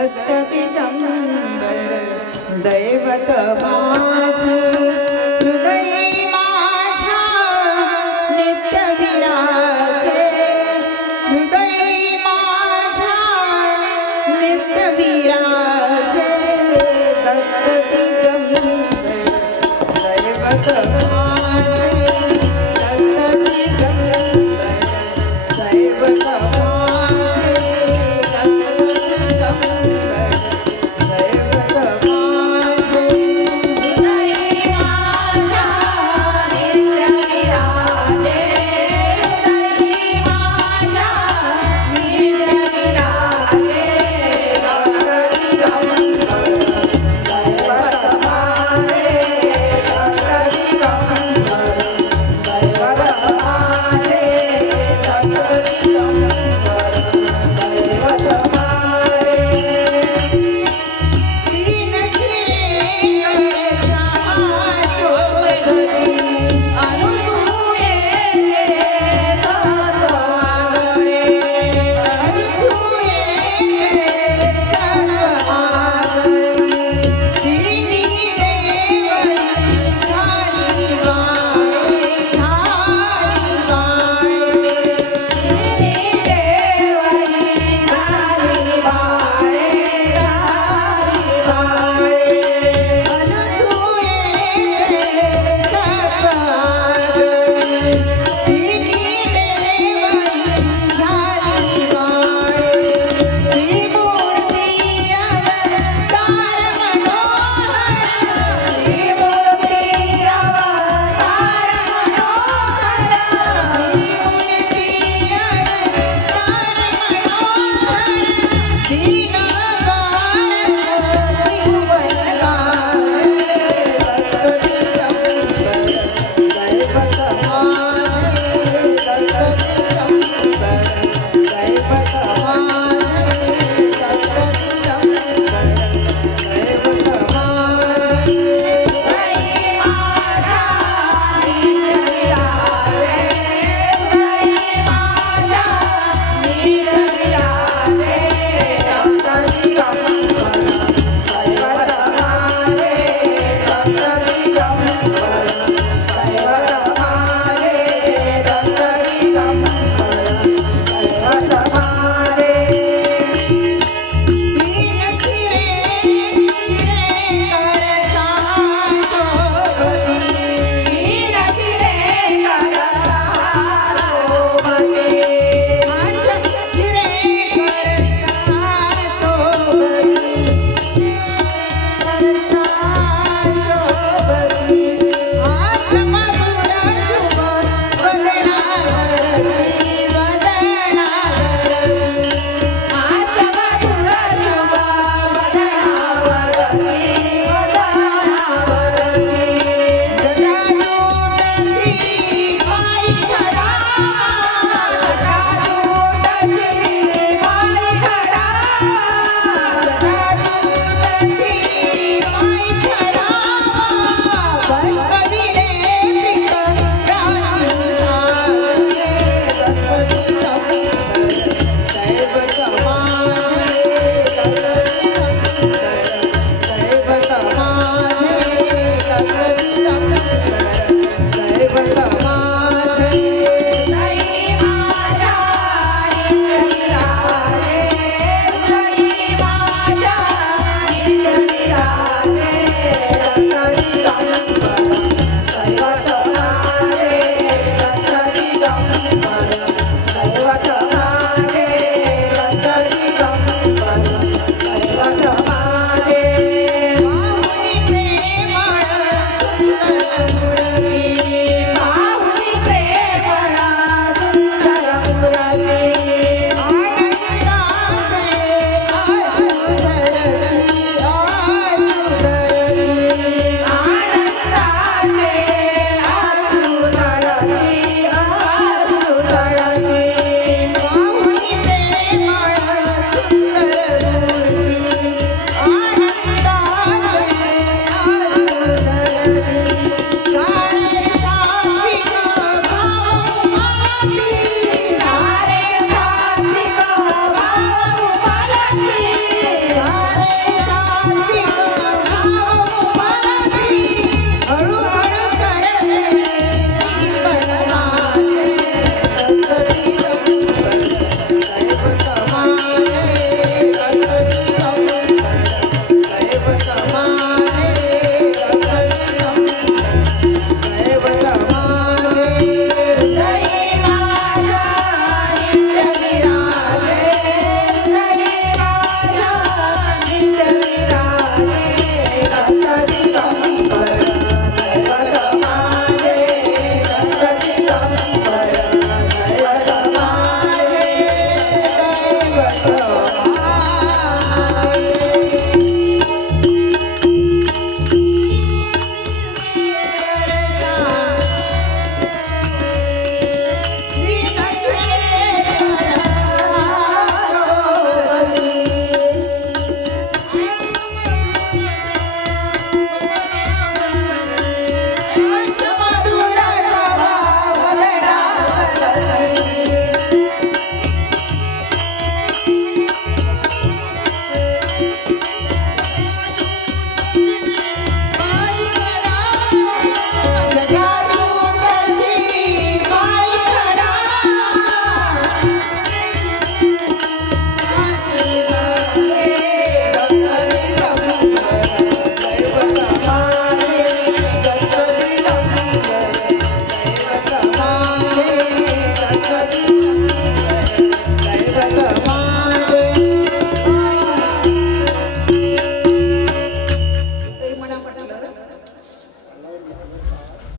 अद्यतम दैवतवास